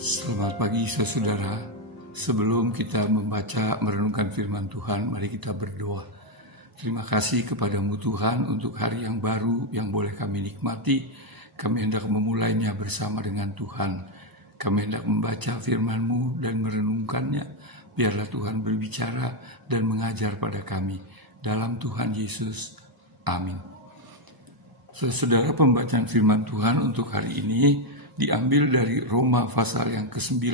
Selamat pagi saudara. Sebelum kita membaca merenungkan firman Tuhan, mari kita berdoa. Terima kasih kepadamu Tuhan untuk hari yang baru yang boleh kami nikmati. Kami hendak memulainya bersama dengan Tuhan. Kami hendak membaca firman-Mu dan merenungkannya. Biarlah Tuhan berbicara dan mengajar pada kami. Dalam Tuhan Yesus. Amin. Saudara, pembacaan firman Tuhan untuk hari ini diambil dari Roma pasal yang ke-9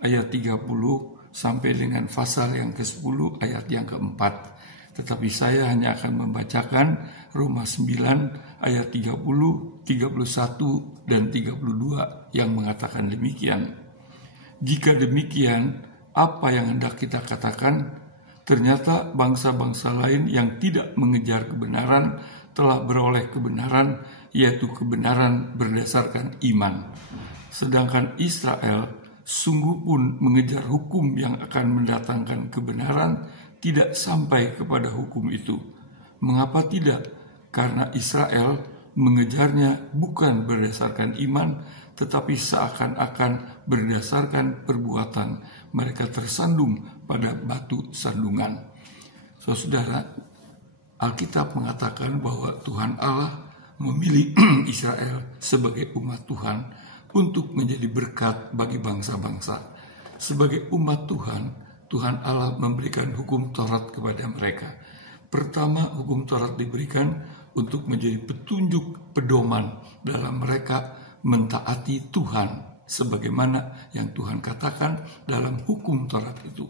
ayat 30 sampai dengan pasal yang ke-10 ayat yang ke-4. Tetapi saya hanya akan membacakan Roma 9 ayat 30, 31 dan 32 yang mengatakan demikian. Jika demikian, apa yang hendak kita katakan? Ternyata bangsa-bangsa lain yang tidak mengejar kebenaran telah beroleh kebenaran, yaitu kebenaran berdasarkan iman. Sedangkan Israel sungguh pun mengejar hukum yang akan mendatangkan kebenaran, tidak sampai kepada hukum itu. Mengapa tidak? Karena Israel mengejarnya bukan berdasarkan iman, tetapi seakan-akan berdasarkan perbuatan. Mereka tersandung pada batu sandungan. Saudara, Alkitab mengatakan bahwa Tuhan Allah memilih Israel sebagai umat Tuhan untuk menjadi berkat bagi bangsa-bangsa. Sebagai umat Tuhan, Tuhan Allah memberikan hukum Taurat kepada mereka. Pertama, hukum Taurat diberikan untuk menjadi petunjuk pedoman dalam mereka mentaati Tuhan, sebagaimana yang Tuhan katakan dalam hukum Taurat itu.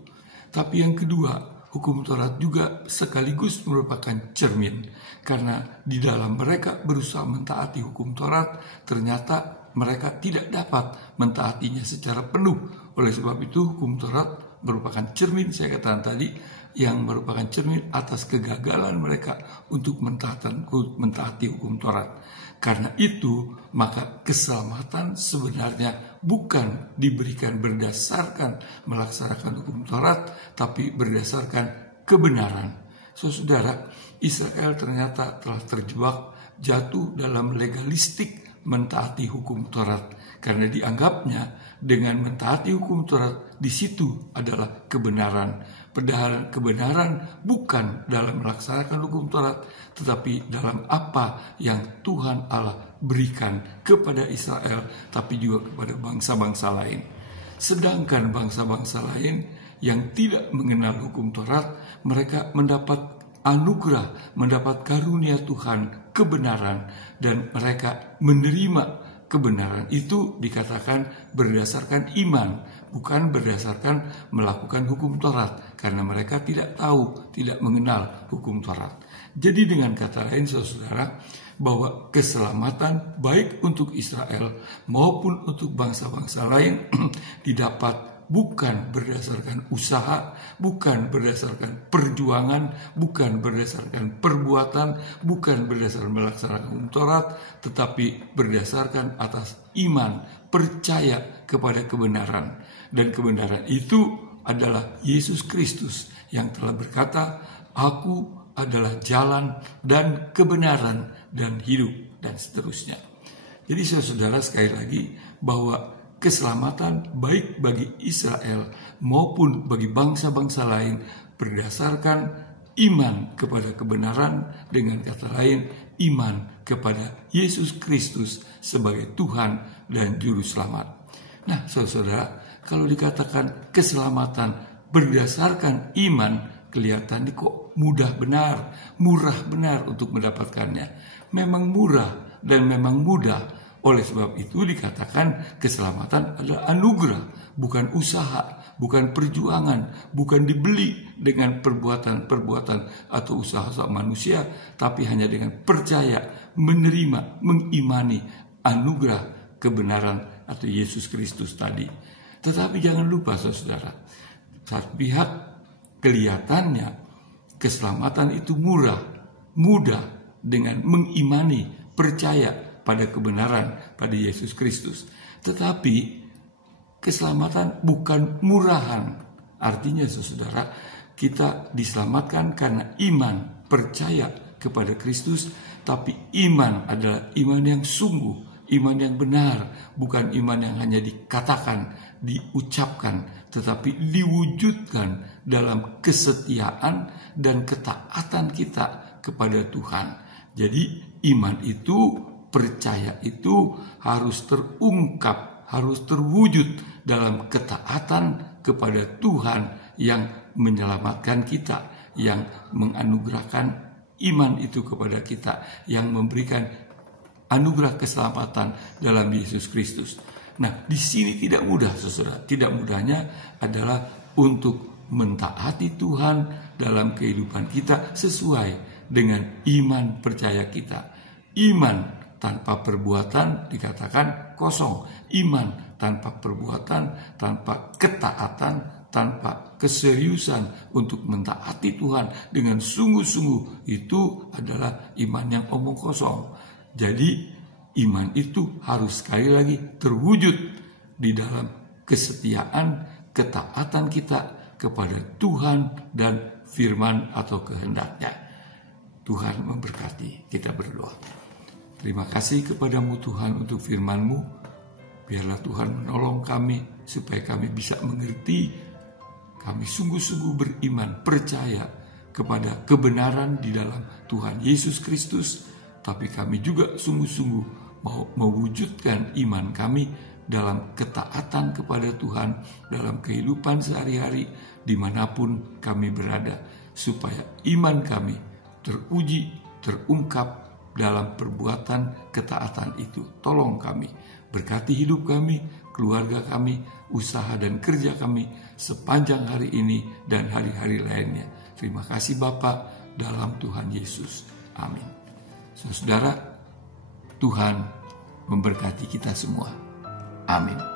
Tapi yang kedua, hukum Taurat juga sekaligus merupakan cermin, karena di dalam mereka berusaha mentaati hukum Taurat, ternyata mereka tidak dapat mentaatinya secara penuh. Oleh sebab itu, hukum Taurat merupakan cermin, saya katakan tadi, yang merupakan cermin atas kegagalan mereka untuk mentaati hukum Taurat. Karena itu, maka keselamatan sebenarnya bukan diberikan berdasarkan melaksanakan hukum Taurat, tapi berdasarkan kebenaran. Saudara, Israel ternyata telah terjebak, jatuh dalam legalistik mentaati hukum Taurat, karena dianggapnya dengan mentaati hukum Taurat di situ adalah kebenaran. Padahal kebenaran bukan dalam melaksanakan hukum Taurat, tetapi dalam apa yang Tuhan Allah berikan kepada Israel, tapi juga kepada bangsa-bangsa lain. Sedangkan bangsa-bangsa lain yang tidak mengenal hukum Taurat, mereka mendapat anugerah, mendapat karunia Tuhan, kebenaran, dan mereka menerima kebenaran itu dikatakan berdasarkan iman, bukan berdasarkan melakukan hukum Taurat, karena mereka tidak tahu, tidak mengenal hukum Taurat. Jadi dengan kata lain, saudara, bahwa keselamatan baik untuk Israel maupun untuk bangsa-bangsa lain didapat bukan berdasarkan usaha, bukan berdasarkan perjuangan, bukan berdasarkan perbuatan, bukan berdasarkan melaksanakan hukum Taurat, tetapi berdasarkan atas iman, percaya kepada kebenaran. Dan kebenaran itu adalah Yesus Kristus yang telah berkata, "Aku adalah jalan dan kebenaran dan hidup," dan seterusnya. Jadi saudara, sekali lagi bahwa keselamatan baik bagi Israel maupun bagi bangsa-bangsa lain berdasarkan iman kepada kebenaran, dengan kata lain iman kepada Yesus Kristus sebagai Tuhan dan Juru Selamat. Nah saudara, kalau dikatakan keselamatan berdasarkan iman, kelihatan kok mudah benar, murah benar untuk mendapatkannya. Memang murah dan memang mudah. Oleh sebab itu dikatakan keselamatan adalah anugerah, bukan usaha, bukan perjuangan, bukan dibeli dengan perbuatan-perbuatan atau usaha manusia, tapi hanya dengan percaya, menerima, mengimani anugerah kebenaran atau Yesus Kristus tadi. Tetapi jangan lupa saudara, satu pihak kelihatannya keselamatan itu murah, mudah dengan mengimani, percaya pada kebenaran, pada Yesus Kristus. Tetapi keselamatan bukan murahan. Artinya saudara, kita diselamatkan karena iman, percaya kepada Kristus, tapi iman adalah iman yang sungguh, iman yang benar, bukan iman yang hanya dikatakan, diucapkan, tetapi diwujudkan dalam kesetiaan dan ketaatan kita kepada Tuhan. Jadi iman itu, percaya itu harus terungkap, harus terwujud dalam ketaatan kepada Tuhan yang menyelamatkan kita, yang menganugerahkan iman itu kepada kita, yang memberikan anugerah keselamatan dalam Yesus Kristus. Nah, di sini tidak mudah, saudara. Tidak mudahnya adalah untuk mentaati Tuhan dalam kehidupan kita sesuai dengan iman percaya kita. Iman tanpa perbuatan dikatakan kosong. Iman tanpa perbuatan, tanpa ketaatan, tanpa keseriusan untuk mentaati Tuhan dengan sungguh-sungguh, itu adalah iman yang omong kosong. Jadi iman itu harus sekali lagi terwujud di dalam kesetiaan, ketaatan kita kepada Tuhan dan firman atau kehendak-Nya. Tuhan memberkati. Kita berdoa. Terima kasih kepadamu Tuhan untuk firman-Mu. Biarlah Tuhan menolong kami supaya kami bisa mengerti. Kami sungguh-sungguh beriman, percaya kepada kebenaran di dalam Tuhan Yesus Kristus. Tapi kami juga sungguh-sungguh mau mewujudkan iman kami dalam ketaatan kepada Tuhan, dalam kehidupan sehari-hari, dimanapun kami berada. Supaya iman kami teruji, terungkap dalam perbuatan ketaatan itu. Tolong kami, berkati hidup kami, keluarga kami, usaha dan kerja kami sepanjang hari ini dan hari-hari lainnya. Terima kasih Bapa, dalam Tuhan Yesus. Amin. Saudara, Tuhan memberkati kita semua. Amin.